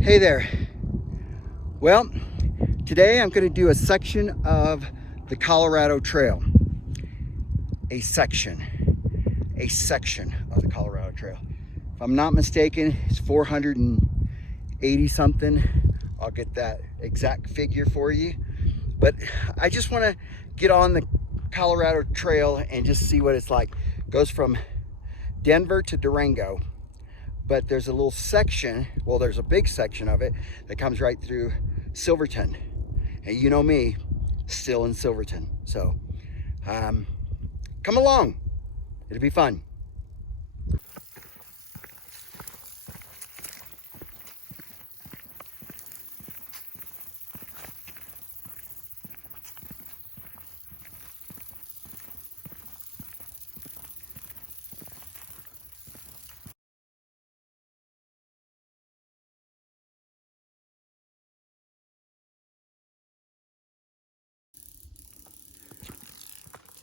Hey there. Well, today I'm going to do a section of the Colorado Trail. A section of the Colorado Trail. If I'm not mistaken, it's 480 something. I'll get that exact figure for you. But I just want to get on the Colorado Trail and just see what it's like. It goes from Denver to Durango. But there's a little section, well, there's a big section of it that comes right through Silverton. And you know me, still in Silverton. So come along, it'll be fun.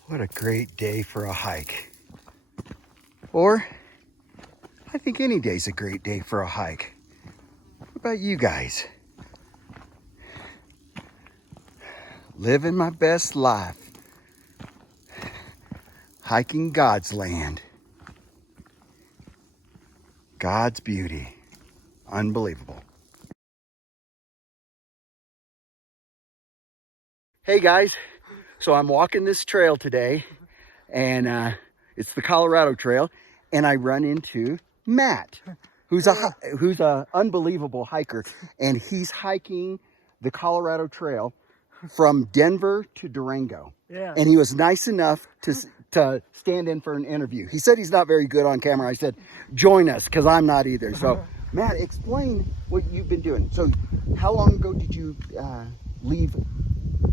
What a great day for a hike. Or, I think any day's a great day for a hike. What about you guys? Living my best life. Hiking God's land. God's beauty. Unbelievable. Hey guys, so I'm walking this trail today, and it's the Colorado Trail, and I run into Matt, who's a unbelievable hiker, and he's hiking the Colorado Trail from Denver to Durango. Yeah. And he was nice enough to stand in for an interview. He said he's not very good on camera. I said, join us, because I'm not either. So, Matt, explain what you've been doing. So, how long ago did you leave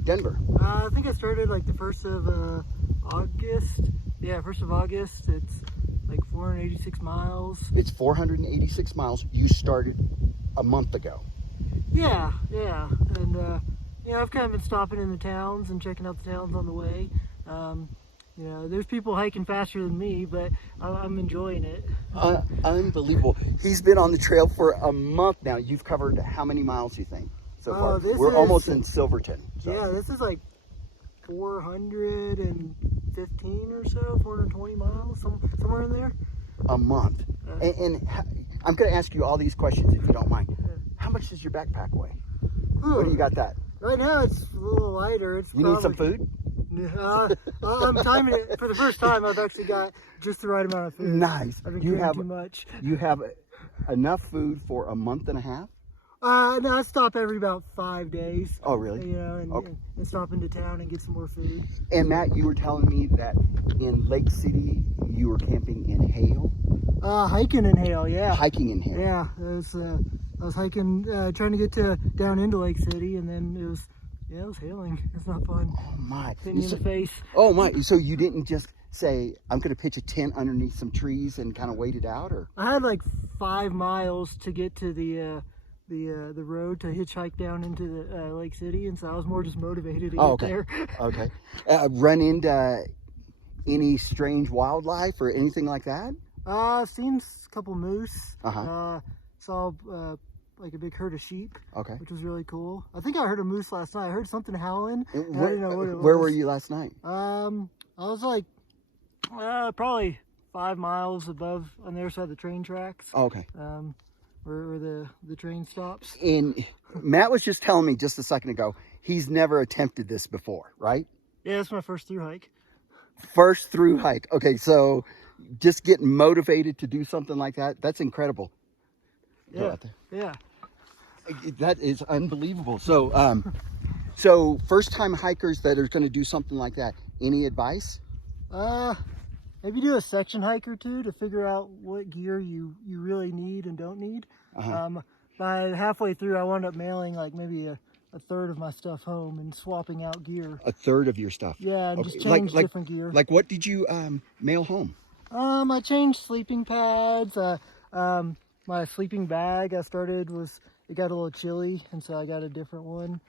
Denver? I think I started like the 1st of August. Yeah, 1st of August. It's like 486 miles. It's 486 miles. You started a month ago. Yeah. And, I've kind of been stopping in the towns and checking out the towns on the way. There's people hiking faster than me, but I'm enjoying it. Unbelievable. He's been on the trail for a month now. You've covered how many miles, you think, so far? We're almost in Silverton. So. Yeah, this is like 415 or so, 420 miles, somewhere in there. A month. And I'm going to ask you all these questions if you don't mind. Yeah. How much does your backpack weigh? What do you got that? Right now it's a little lighter. Need some food? I'm timing it. For the first time, I've actually got just the right amount of food. Nice. I've been carrying too much. You have enough food for a month and a half? No, I stop every about 5 days. Oh, really? And stop into town and get some more food. And Matt, you were telling me that in Lake City, you were camping in Hale? Hiking in Hale, yeah. Hiking in Hale. Yeah, I was hiking, trying to get down into Lake City, and then it was hailing. It's not fun. Oh my! Hitting you in the face. Oh my! So you didn't just say, "I'm going to pitch a tent underneath some trees and kind of wait it out," or? I had like 5 miles to get to the road to hitchhike down into the Lake City, and so I was more just motivated to get there. Okay. Run into any strange wildlife or anything like that? Seen a couple moose. Saw like a big herd of sheep. Okay. Which was really cool. I think I heard a moose last night. I heard something howling. I didn't know what it was. Where were you last night? I was like probably 5 miles above on the other side of the train tracks. Oh, okay. Where the train stops. And Matt was just telling me just a second ago, he's never attempted this before, right? Yeah, it's my first through hike. First through hike. Okay, so just getting motivated to do something like that, that's incredible. Yeah. That is unbelievable. So, so first time hikers that are going to do something like that, any advice? Maybe do a section hike or two to figure out what gear you really need and don't need. By halfway through, I wound up mailing like maybe a third of my stuff home and swapping out gear. A third of your stuff? Yeah, and just change different gear. Like what did you mail home? I changed sleeping pads. My sleeping bag it got a little chilly, and so I got a different one.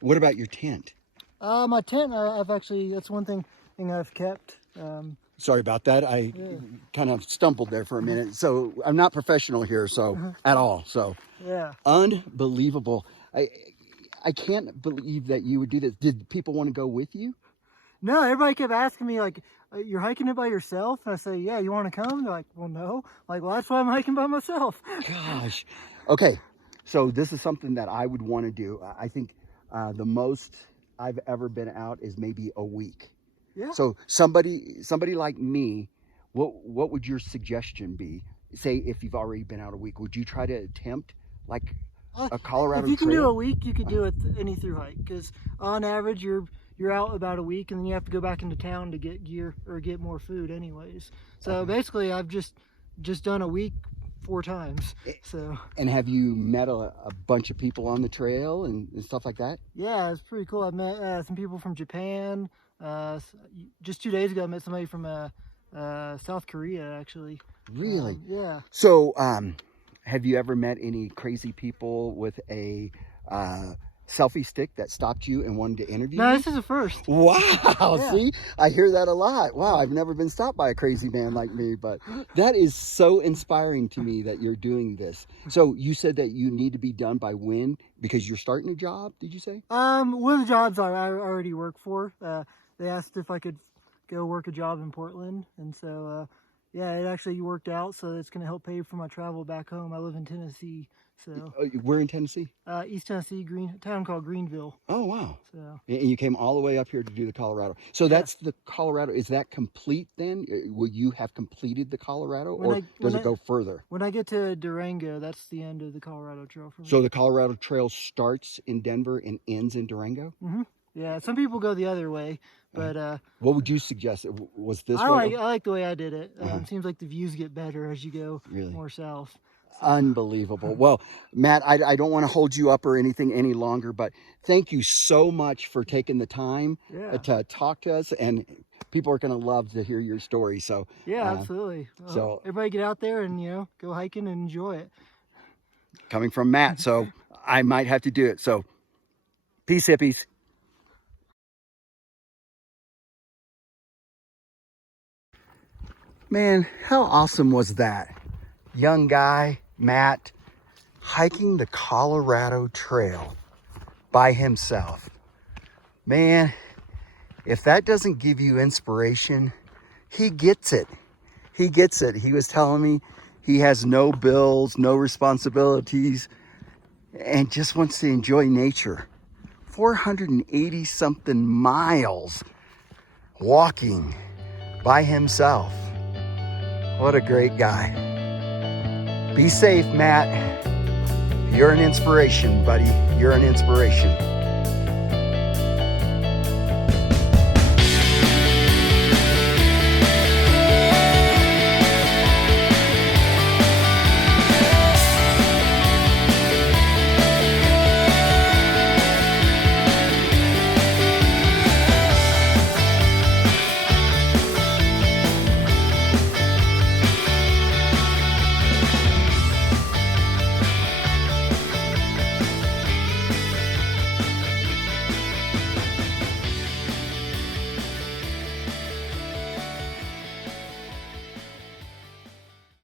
What about your tent? My tent, that's one thing I've kept. Sorry about that. I kind of stumbled there for a minute. So I'm not professional here, so at all. So Yeah. unbelievable. I can't believe that you would do this. Did people want to go with you? No, everybody kept asking me, like, you're hiking it by yourself? And I say, yeah, you want to come? They're like, well, no. I'm like, well, that's why I'm hiking by myself. Gosh. Okay. So this is something that I would want to do. I think the most I've ever been out is maybe a week. Yeah. So somebody like me, what would your suggestion be? Say if you've already been out a week, would you try to attempt like a Colorado If you can trail? do a week, you could do it any through hike, because on average you're out about a week, and then you have to go back into town to get gear or get more food anyways. So basically I've just done a week 4 times. So. And have you met a bunch of people on the trail and stuff like that? Yeah, it's pretty cool. I've met some people from Japan. Just 2 days ago I met somebody from South Korea, actually. Really? Yeah. So have you ever met any crazy people with a selfie stick that stopped you and wanted to interview No, you? this is a first. Wow. Yeah. See, I hear that a lot. Wow, I've never been stopped by a crazy man like me, but that is so inspiring to me that you're doing this. So you said that you need to be done by when? Because you're starting a job, did you say? One of the jobs I already work for, they asked if I could go work a job in Portland, and so yeah, it actually worked out. So it's going to help pay for my travel back home. I live in Tennessee, so We're in Tennessee? East Tennessee, town called Greenville. Oh, wow. So. And you came all the way up here to do the Colorado. So that's the Colorado. Is that complete then? Will you have completed the Colorado, or does it go further? When I get to Durango, that's the end of the Colorado Trail for me. So the Colorado Trail starts in Denver and ends in Durango? Mm-hmm. Yeah, some people go the other way, but what would you suggest? Was this I way? like the way I did it. Seems like the views get better as you go more south. Unbelievable. Well, Matt, I don't want to hold you up or anything any longer, but thank you so much for taking the time to talk to us, and people are going to love to hear your story. So yeah, absolutely. Well, so everybody get out there and go hiking and enjoy it. Coming from Matt, so I might have to do it. So peace, hippies. Man, how awesome was that? Young guy, Matt, hiking the Colorado Trail by himself. Man, if that doesn't give you inspiration, he gets it. He gets it. He was telling me he has no bills, no responsibilities, and just wants to enjoy nature. 480 something miles walking by himself. What a great guy. Be safe, Matt. You're an inspiration, buddy. You're an inspiration.